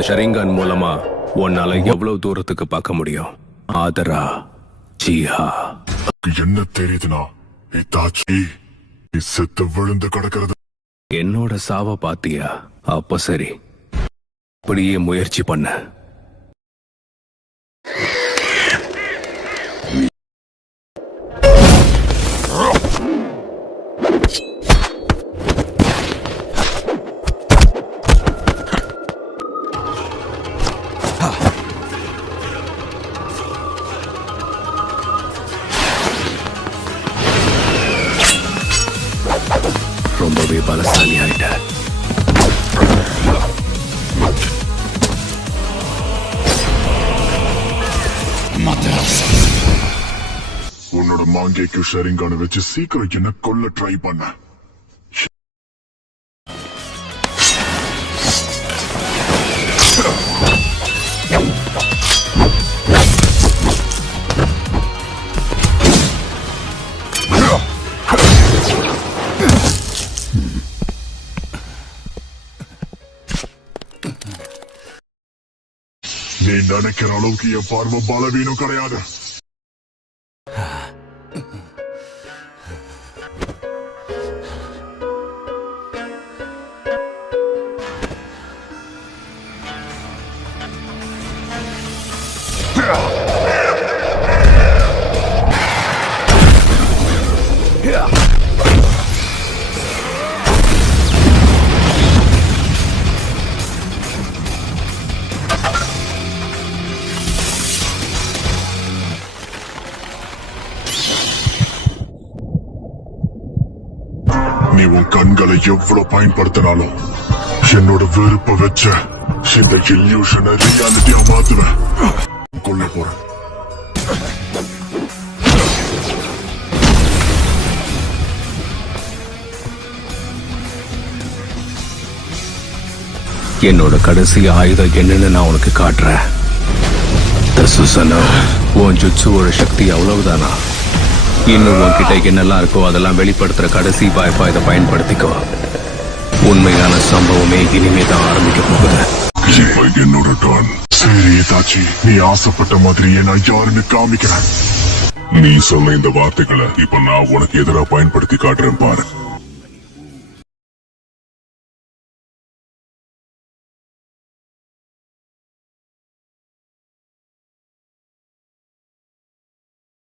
அந்த ஷரிங்கான் மூலமா உன்னால எவ்வளவு தூரத்துக்கு பார்க்க முடியும்? ஆதரா ஜிஹா என்ன தெரியுதுனா இத்தாச்சி செத்து விழுந்து கிடக்கிறது. என்னோட சாவ பாத்தியா? அப்ப சரி, அப்படியே முயற்சி பண்ண. ரொம்பவே பலசாலி ஆயிட்ட. உன்னோட மாங்கேக்கு ஷரிங்கான வச்சு சீக்கிரம் என்ன கொல்ல ட்ரை பண்ண. நீ நினைக்கிற அளவுக்கு என் பார்வை பலவீனம் கிடையாது. நீ உன் கண்களை எவ்வளவு பயன்படுத்தினாலும் என்னோட வெறுப்ப வச்ச இந்த இல்யூஷனை ரியாலிட்டியா மாத்துவேன். கொல்ல போறேன். என்னோட கடைசி ஆயுதம் என்னன்னு நான் உனக்கு காட்டுறேன். உன் ஜுட்சுவோட சக்தி அவ்வளவுதானா? இன்னும் உன்கிட்ட என்னெல்லாம் இருக்கோ அதெல்லாம் வெளிப்படுத்துற கடைசி வாய்ப்பா இதை பயன்படுத்திக்கோ. உண்மையான சம்பவமே இனிமே தான் ஆரம்பிக்க போகுது. என்னோட டான். சரி தாச்சி, நீ ஆசைப்பட்ட மாதிரியே நான் யாருன்னு காமிக்கிறேன். நீ சொன்ன இந்த வார்த்தைகளை இப்ப நான் உனக்கு எதிராக பயன்படுத்தி காட்டுறேன் பாரு.